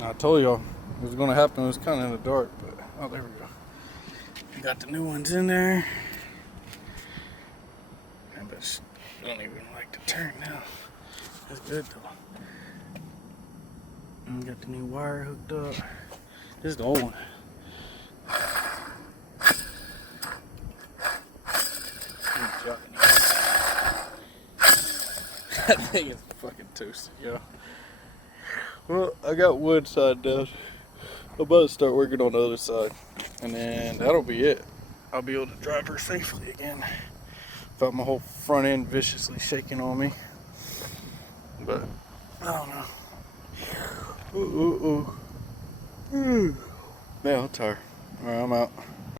I told y'all it was gonna happen. It was kind of in the dark, but oh, there we go. Got the new ones in there. I bet I don't even like to turn now. That's good though. And got the new wire hooked up. This is the old one. That thing is fucking toasted, yo. Well, I got one side down. I'm about to start working on the other side, and then that'll be it. I'll be able to drive her safely again without my whole front end viciously shaking on me. But I don't know. Man, I'm tired. Alright, I'm out.